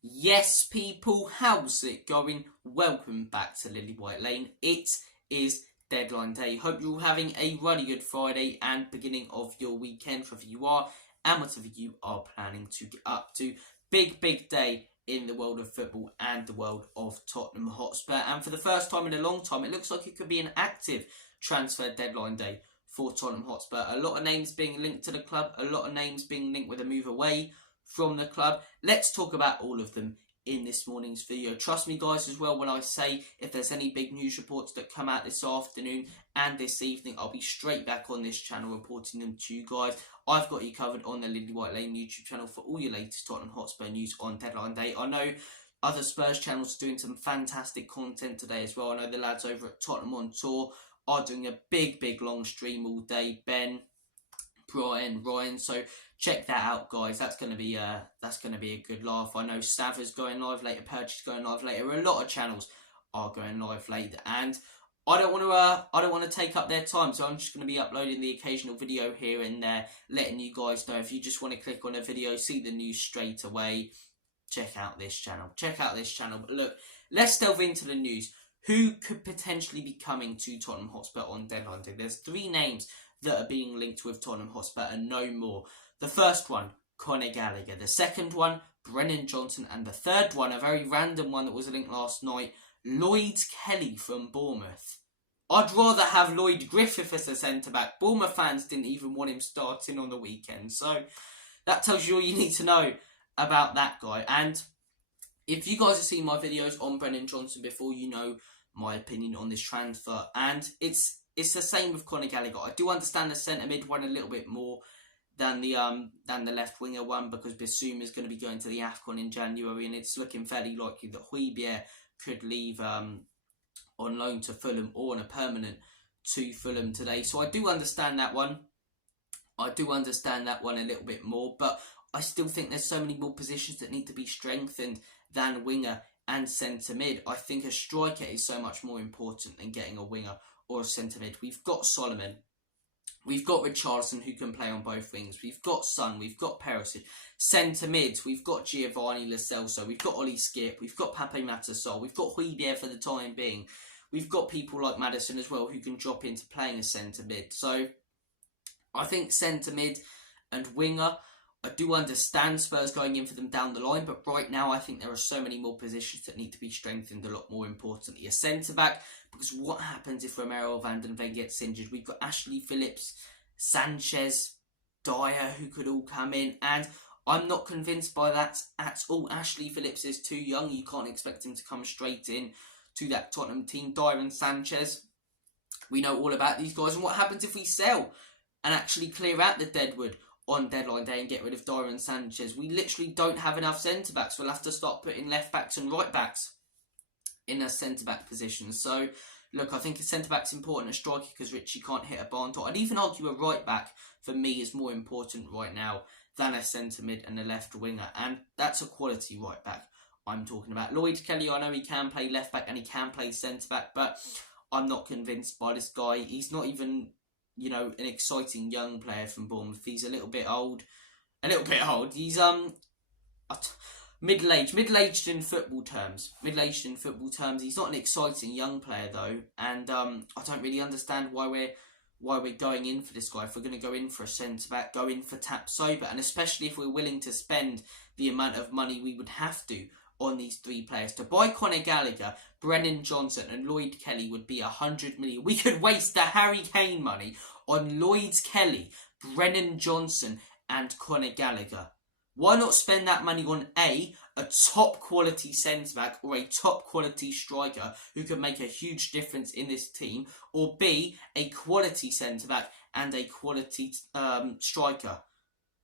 Yes, people, how's it going? Welcome back to Lily White Lane. It is deadline day. Hope you're all having a really good Friday and beginning of your weekend, wherever you are and whatever you are planning to get up to. Big day in the world of football and the world of Tottenham Hotspur. And for the first time in a long time, it looks like it could be an active transfer deadline day for Tottenham Hotspur. A lot of names being linked to the club, a lot of names being linked with a move away from the club. Let's talk about all of them in this morning's video. Trust me guys as well when I say if there's any big news reports that come out this afternoon and this evening, I'll be straight back on this channel reporting them to you guys. I've got you covered on the Lily White Lane YouTube channel for all your latest Tottenham Hotspur news on deadline day. I know other Spurs channels are doing some fantastic content today as well. I know the lads over at Tottenham on Tour are doing a big long stream all day. Ben, Brian, Ryan, so check that out, guys. That's gonna be a good laugh. I know Staver's going live later, Purchase going live later. A lot of channels are going live later, and I don't want to take up their time, so I'm just going to be uploading the occasional video here and there, letting you guys know. If you just want to click on a video, see the news straight away, check out this channel. But look, let's delve into the news. Who could potentially be coming to Tottenham Hotspur on deadline day? There's three names that are being linked with Tottenham Hotspur and no more. The first one, Conor Gallagher. The second one, Brennan Johnson. And the third one, a very random one that was linked last night, Lloyd Kelly from Bournemouth. I'd rather have Lloyd Griffith as a centre-back. Bournemouth fans didn't even want him starting on the weekend. So that tells you all you need to know about that guy. And if you guys have seen my videos on Brennan Johnson before, you know my opinion on this transfer. And it's the same with Conor Gallagher. I do understand the centre-mid one a little bit more than the left winger one, because Bissouma is going to be going to the AFCON in January, and it's looking fairly likely that Højbjerg could leave on loan to Fulham or on a permanent to Fulham today. So I do understand that one. a little bit more, but I still think there's so many more positions that need to be strengthened than winger and centre mid. I think a striker is so much more important than getting a winger or a centre mid. We've got Solomon. We've got Richarlison, who can play on both wings. We've got Son. We've got Perisic. Centre mids, we've got Giovanni Lo Celso. We've got Ollie Skip. We've got Pape Matasol. We've got Højbjerg for the time being. We've got people like Maddison as well who can drop into playing a centre mid. So I think centre mid and winger, I do understand Spurs going in for them down the line, but right now I think there are so many more positions that need to be strengthened. A lot more importantly, a centre-back, because what happens if Romero van den Ven gets injured? We've got Ashley Phillips, Sanchez, Dyer, who could all come in, and I'm not convinced by that at all. Ashley Phillips is too young. You can't expect him to come straight in to that Tottenham team. Dyer and Sanchez, we know all about these guys. And what happens if we sell and actually clear out the deadwood on deadline day and get rid of Dyer and Sanchez? We literally don't have enough centre-backs. We'll have to start putting left-backs and right-backs in a centre-back position. So, look, I think a centre-back's important, a striker, because Richie can't hit a barn top. I'd even argue a right-back, for me, is more important right now than a centre-mid and a left winger. And that's a quality right-back I'm talking about. Lloyd Kelly, I know he can play left-back and he can play centre-back, but I'm not convinced by this guy. He's not even, you know, an exciting young player from Bournemouth. He's a little bit old. He's middle-aged in football terms. He's not an exciting young player though, and I don't really understand why we're going in for this guy. If we're going to go in for a centre back, go in for Tapsoba, and especially if we're willing to spend the amount of money we would have to on these three players. To buy Conor Gallagher, Brennan Johnson and Lloyd Kelly would be 100 million. We could waste the Harry Kane money on Lloyd Kelly, Brennan Johnson and Conor Gallagher. Why not spend that money on a top quality centre-back or a top quality striker who can make a huge difference in this team, or B, a quality centre-back and a quality striker?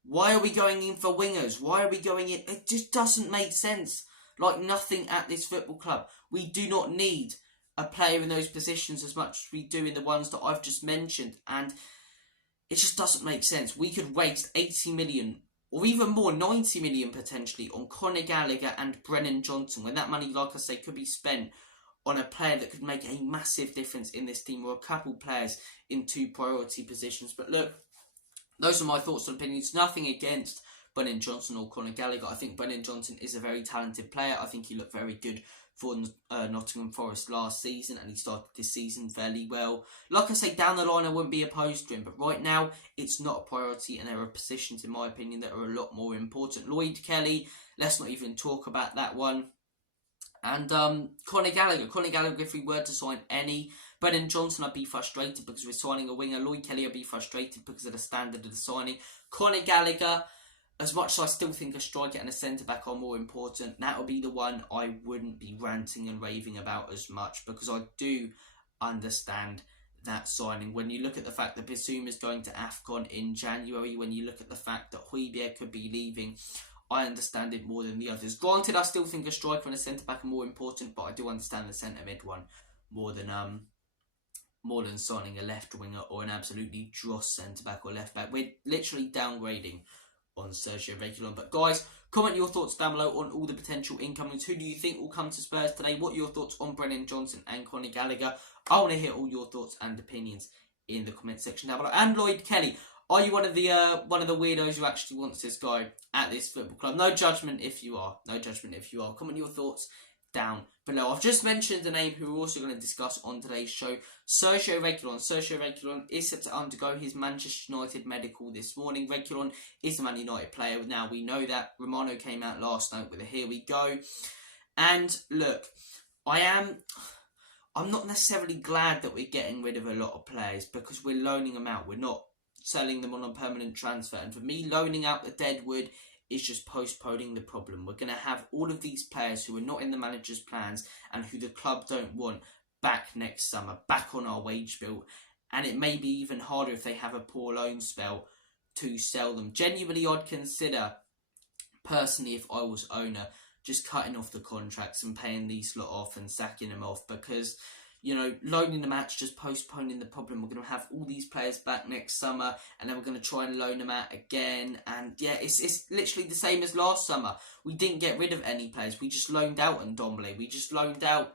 Why are we going in for wingers? Why are we going in? It just doesn't make sense. Like nothing at this football club. We do not need a player in those positions as much as we do in the ones that I've just mentioned. And it just doesn't make sense. We could waste 80 million or even more, 90 million potentially, on Conor Gallagher and Brennan Johnson, when that money, like I say, could be spent on a player that could make a massive difference in this team, or a couple players in two priority positions. But look, those are my thoughts and opinions. Nothing against Brennan Johnson or Conor Gallagher. I think Brennan Johnson is a very talented player. I think he looked very good for Nottingham Forest last season, and he started this season fairly well. Like I say, down the line I wouldn't be opposed to him, but right now it's not a priority, and there are positions in my opinion that are a lot more important. Lloyd Kelly, let's not even talk about that one. And Conor Gallagher, if we were to sign any. Brennan Johnson, I'd be frustrated because we're signing a winger. Lloyd Kelly, I'd be frustrated because of the standard of the signing. Conor Gallagher, as much as I still think a striker and a centre-back are more important, that would be the one I wouldn't be ranting and raving about as much, because I do understand that signing. When you look at the fact that Bissouma is going to AFCON in January, when you look at the fact that Højbjerg could be leaving, I understand it more than the others. Granted, I still think a striker and a centre-back are more important, but I do understand the centre-mid one more than signing a left winger or an absolutely dross centre-back or left-back. We're literally downgrading on Sergio Regulion. But guys, comment your thoughts down below on all the potential incomings. Who do you think will come to Spurs today? What are your thoughts on Brennan Johnson and Conor Gallagher? I want to hear all your thoughts and opinions in the comment section down below. And Lloyd Kelly, are you one of the weirdos who actually wants this guy at this football club? No judgment if you are. No judgment if you are. Comment your thoughts down below. I've just mentioned a name who we're also going to discuss on today's show, Sergio Regulion. Sergio Regulion is set to undergo his Manchester United medical this morning. Regulion is a Man United player. Now, we know that. Romano came out last night with a here we go. And look, I'm not necessarily glad that we're getting rid of a lot of players, because we're loaning them out. We're not selling them on a permanent transfer. And for me, loaning out the deadwood is just postponing the problem. We're going to have all of these players who are not in the manager's plans and who the club don't want back next summer, back on our wage bill. And it may be even harder if they have a poor loan spell to sell them. Genuinely, I'd consider, personally, if I was owner, just cutting off the contracts and paying these lot off and sacking them off, because, you know, loaning them out, just postponing the problem. We're going to have all these players back next summer, and then we're going to try and loan them out again. And yeah, it's literally the same as last summer. We didn't get rid of any players. We just loaned out Ndombele. We just loaned out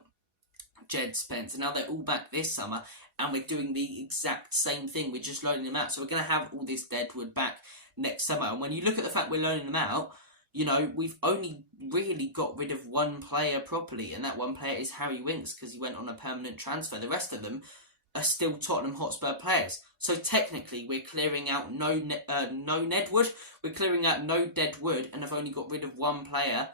Jed Spence. And now they're all back this summer, and we're doing the exact same thing. We're just loaning them out. So we're going to have all this deadwood back next summer. And when you look at the fact we're loaning them out, you know, we've only really got rid of one player properly, and that one player is Harry Winks, because he went on a permanent transfer. The rest of them are still Tottenham Hotspur players. So technically, we're clearing out no Nedwood, we're clearing out no Deadwood, and have only got rid of one player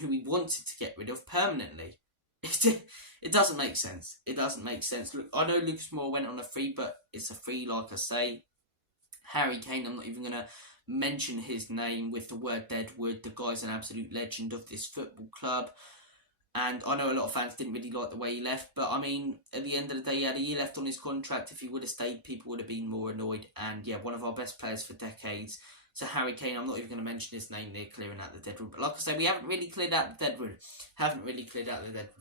who we wanted to get rid of permanently. It doesn't make sense. It doesn't make sense. Look, I know Lucas Moura went on a free, but it's a free, like I say. Harry Kane, I'm not even going to mention his name with the word Deadwood. The guy's an absolute legend of this football club, and I know a lot of fans didn't really like the way he left, but I mean, at the end of the day, he had a year left on his contract. If he would have stayed, people would have been more annoyed. And yeah, one of our best players for decades. So Harry Kane, I'm not even going to mention his name there, clearing out the Deadwood. But like I say, we haven't really cleared out the Deadwood.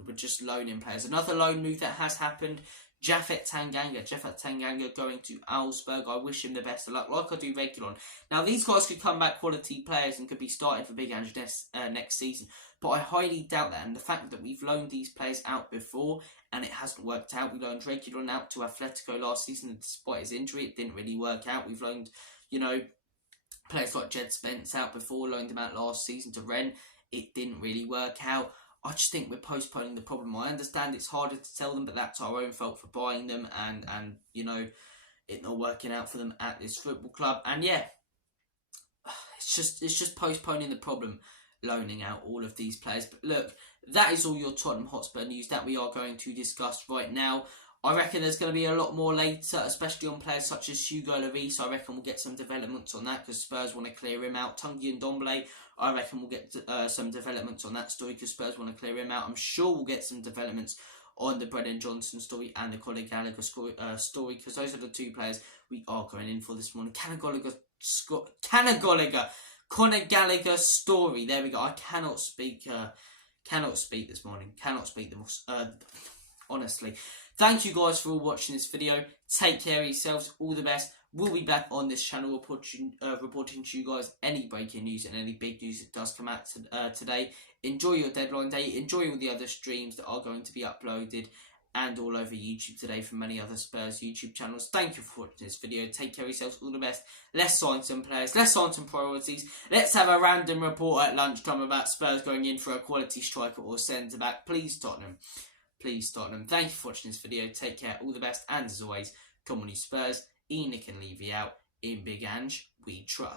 We're just loaning players. Another loan move that has happened, Japhet Tanganga going to Augsburg. I wish him the best of luck, like I do Regulion. Now, these guys could come back quality players and could be starting for Big Ange next season, but I highly doubt that. And the fact that we've loaned these players out before and it hasn't worked out. We loaned Regulion out to Atletico last season, and despite his injury, it didn't really work out. We've loaned, you know, players like Jed Spence out before, loaned him out last season to Rennes. It didn't really work out. I just think we're postponing the problem. I understand it's harder to sell them, but that's our own fault for buying them and you know, it not working out for them at this football club. And yeah, it's just postponing the problem, loaning out all of these players. But look, that is all your Tottenham Hotspur news that we are going to discuss right now. I reckon there's going to be a lot more later, especially on players such as Hugo Lloris. I reckon we'll get some developments on that because Spurs want to clear him out. Tanguy Ndombele, I reckon we'll get some developments on that story because Spurs want to clear him out. I'm sure we'll get some developments on the Brennan Johnson story and the Conor Gallagher story, because those are the two players we are going in for this morning. Conor Gallagher story. There we go. I cannot speak this morning. Honestly. Thank you guys for all watching this video. Take care of yourselves. All the best. We'll be back on this channel reporting to you guys any breaking news and any big news that does come out today. Enjoy your deadline day. Enjoy all the other streams that are going to be uploaded. and all over YouTube today from many other Spurs YouTube channels. Thank you for watching this video. Take care of yourselves. All the best. Let's sign some players. Let's sign some priorities. Let's have a random report at lunchtime about Spurs going in for a quality striker or centre-back. Please, Tottenham. Please, Tottenham. Thank you for watching this video. Take care. All the best. And as always, come on, you Spurs. Enoch and Levy out. In Big Ange, we trust.